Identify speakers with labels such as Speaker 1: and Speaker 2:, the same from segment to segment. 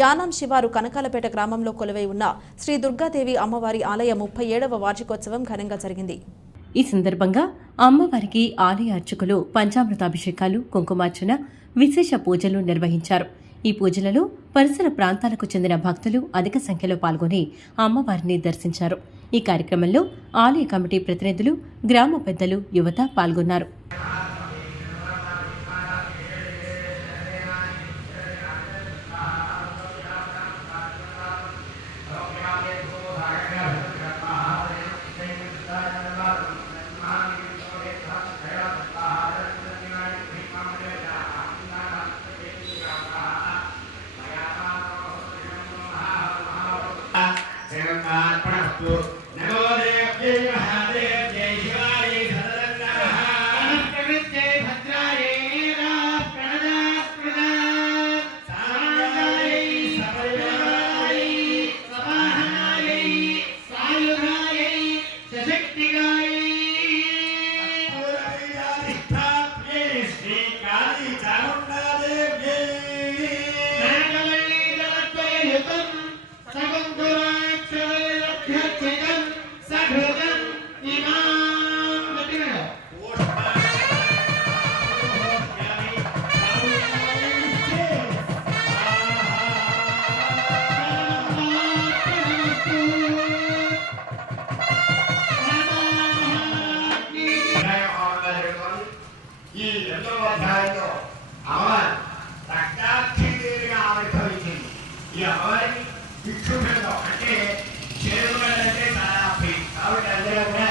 Speaker 1: యానాం శివారు కనకాలపేట గ్రామంలో కొలువై ఉన్న శ్రీ దుర్గాదేవి అమ్మవారి ఆలయ ముప్పై ఏడవ వార్షికోత్సవం ఘనంగా జరిగింది.
Speaker 2: ఈ సందర్భంగా అమ్మవారికి ఆలయ అర్చకులు పంచామృతాభిషేకాలు కుంకుమార్చన విశేష పూజలు నిర్వహించారు. ఈ పూజలలో పరిసర ప్రాంతాలకు చెందిన భక్తులు అధిక సంఖ్యలో పాల్గొని అమ్మవారిని దర్శించారు. ఈ కార్యక్రమంలో ఆలయ కమిటీ ప్రతినిధులు గ్రామ పెద్దలు యువత పాల్గొన్నారు.
Speaker 3: Senhor, para todos. రెండవ అధ్యాయంలో అమ్మవారు రక్తాక్షిగా ఆవిర్భవించింది ఈ అమ్మవారికి భిక్షుభేదం అంటే చేరుగలంటే చాలా ప్రియం. కాబట్టి అందరూ కూడా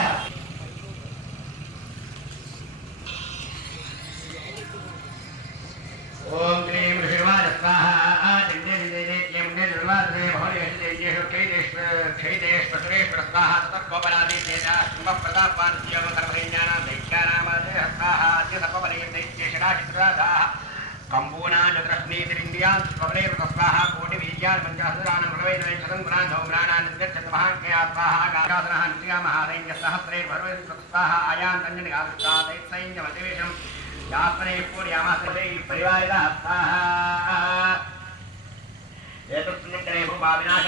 Speaker 3: ఓం క్లీం శ్రీవాద స్వాహ దిండే దిండే క్లీం దిండే నిర్వాద దే భవని హృదయేషు క్షైదేశ్వ క్షైదేశ్వ సురేశ్వర స్వాహ తత్కోపరాది తేజా శుభ ప్రతాపాన్ యోగ కర్మజ్ఞాన దైత్యేషడా చిత్రాదాహ కంబూనా చతురస్నీతిరింద్రియాన్ స్వరేవ స్వాహ కోటి వీర్యాన్ పంచాసరానం హృదయ శతం గుణాన్ సౌమ్రాణాన్ నిర్చంద్రమహాంకయా స్వాహ గాగాసనః నిత్యా మహాదైన్య సహస్రే భర్వే స్వాహ ఆయాన్ తంజని గావిష్ఠా దైత్సైన్యమతివేశం యాత్రే పూర్యామాసే పరివారిదా స్వాహ ఏతత్సునికరే భూభావినాశ